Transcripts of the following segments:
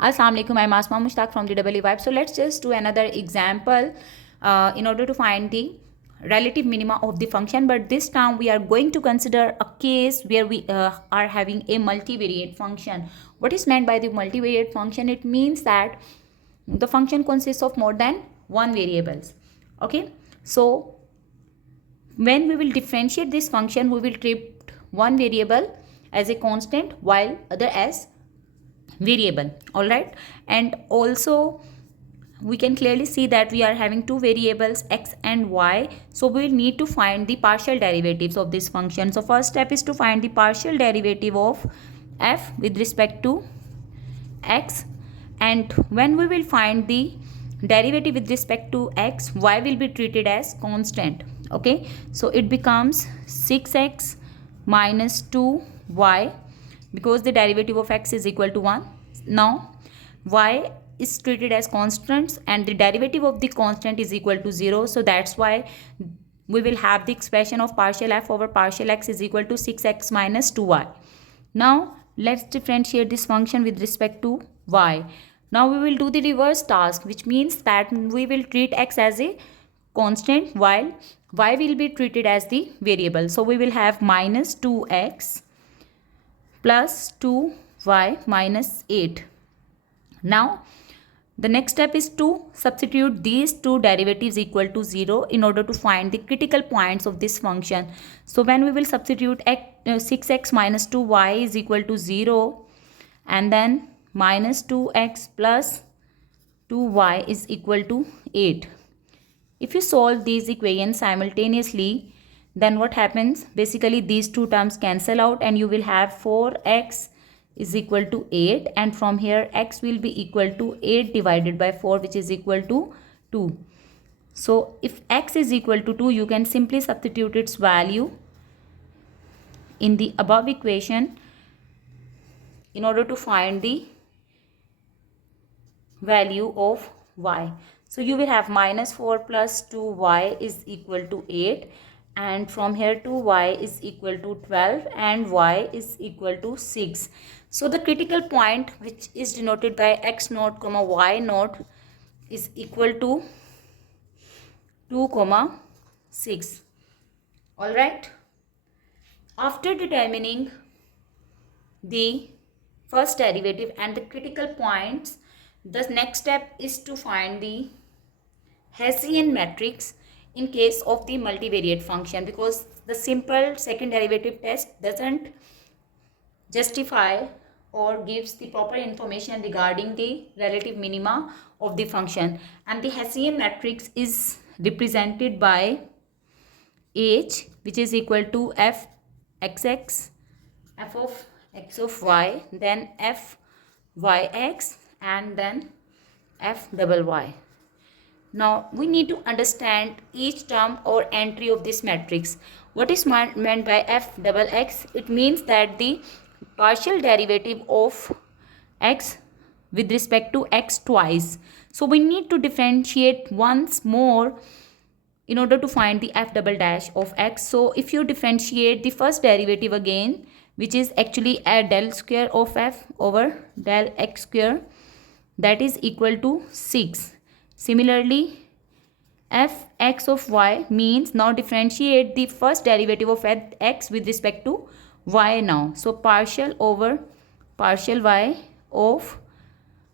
Assalamu alaikum, I'm Asma Mushtaq from the double Vibe. So let's just do another example in order to find the relative minima of the function. But this time we are going to consider a case where we are having a multivariate function. What is meant by the multivariate function? It means that the function consists of more than one variables. Okay, so when we will differentiate this function, we will treat one variable as a constant while other as variable. All right, and also we can clearly see that we are having two variables x and y, so we will need to find the partial derivatives of this function. So first step is to find the partial derivative of f with respect to x, and when we will find the derivative with respect to x, y will be treated as constant. Okay, so it becomes 6x minus 2y because the derivative of x is equal to 1. Now y is treated as constants and the derivative of the constant is equal to 0, so that's why we will have the expression of partial f over partial x is equal to 6x minus 2y. Now let's differentiate this function with respect to y. Now we will do the reverse task, which means that we will treat x as a constant while y will be treated as the variable. So we will have minus 2x plus 2y minus 8. Now the next step is to substitute these two derivatives equal to 0 in order to find the critical points of this function. So when we will substitute 6x minus 2y is equal to 0 and then minus 2x plus 2y is equal to 8. If you solve these equations simultaneously, then what happens? Basically these two terms cancel out and you will have 4x is equal to 8, and from here x will be equal to 8 divided by 4, which is equal to 2. So if x is equal to 2, you can simply substitute its value in the above equation in order to find the value of y. So you will have minus 4 plus 2y is equal to 8, and from here 2y is equal to 12 and y is equal to 6. So the critical point, which is denoted by x naught comma y naught, is equal to 2 comma 6. All right, after determining the first derivative and the critical points, the next step is to find the Hessian matrix in case of the multivariate function, because the simple second derivative test doesn't justify or gives the proper information regarding the relative minima of the function, and the Hessian matrix is represented by H, which is equal to f xx, f of x of y, then f yx, and then f double y. Now we need to understand each term or entry of this matrix. What is meant by f double x? It means that the partial derivative of x with respect to x twice. So we need to differentiate once more in order to find the f double dash of x. So if you differentiate the first derivative again, which is actually a del square of f over del x square, that is equal to 6. Similarly, f x of y means now differentiate the first derivative of x with respect to y now. So partial over partial y of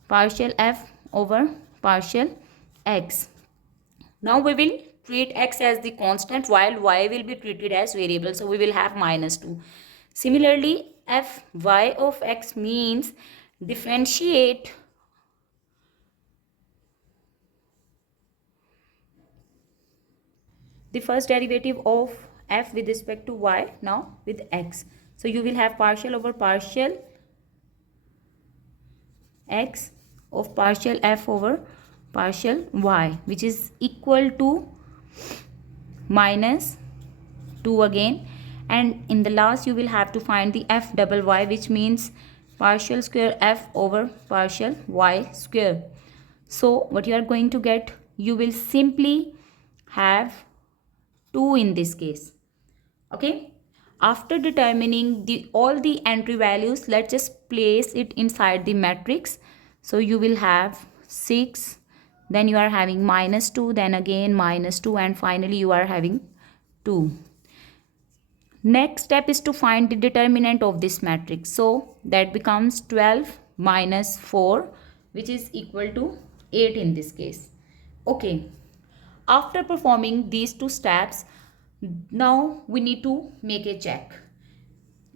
partial f over partial x. Now we will treat x as the constant while y will be treated as variable. So we will have minus 2. Similarly, f y of x means differentiate the first derivative of f with respect to y now with x. So you will have partial over partial x of partial f over partial y, which is equal to minus 2 again, and in the last you will have to find the f double y, which means partial square f over partial y square. So what you are going to get, you will simply have 2 in this case. Okay, after determining all the entry values, let's just place it inside the matrix. So you will have 6, then you are having -2, then again -2, and finally you are having 2. Next step is to find the determinant of this matrix. So that becomes 12 minus 4, which is equal to 8 in this case. Okay. After performing these two steps, now we need to make a check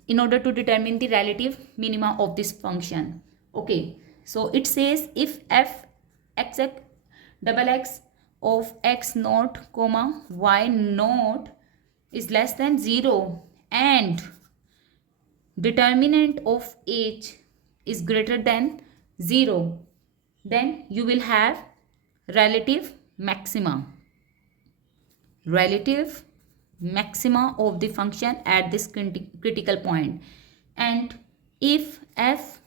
in order to determine the relative minima of this function. Okay. So it says if f x double x of x naught comma y naught is less than 0 and determinant of h is greater than 0, then you will have relative maxima. Relative maxima of the function at this critical point. And if f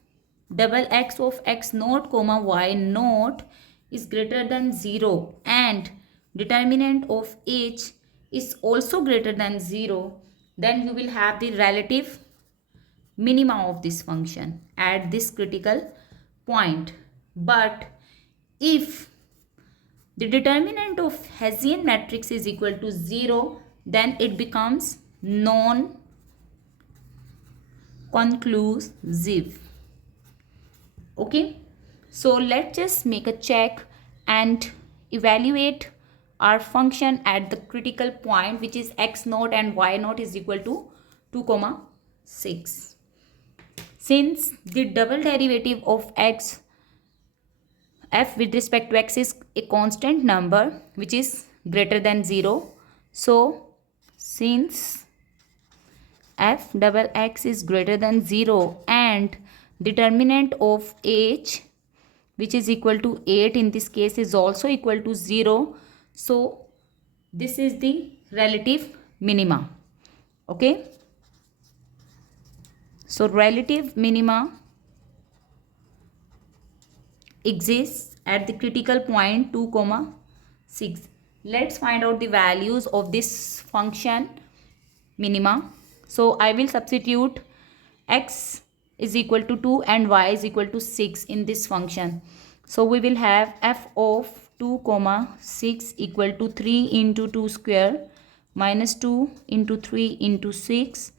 double x of x naught comma y naught is greater than 0 and determinant of h is also greater than 0, then you will have the relative minima of this function at this critical point. But if the determinant of Hessian matrix is equal to 0, then it becomes non-conclusive. Okay, so let's just make a check and evaluate our function at the critical point, which is x naught and y naught is equal to 2, 6. Since the double derivative of f with respect to x is a constant number which is greater than 0. So since f double x is greater than 0 and determinant of h, which is equal to 8 in this case, is also equal to 0, so this is the relative minima. Okay, so relative minima exists at the critical point 2, 6. Let's find out the values of this function minima. So I will substitute x is equal to 2 and y is equal to 6 in this function. So we will have f of 2, 6 equal to 3 into 2 square minus 2 into 3 into 6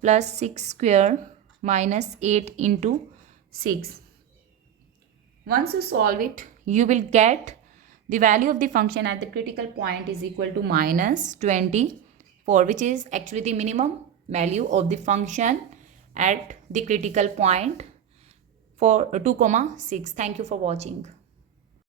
plus 6 square minus 8 into 6. Once you solve it, you will get the value of the function at the critical point is equal to minus 24, which is actually the minimum value of the function at the critical point for 2, 6. Thank you for watching.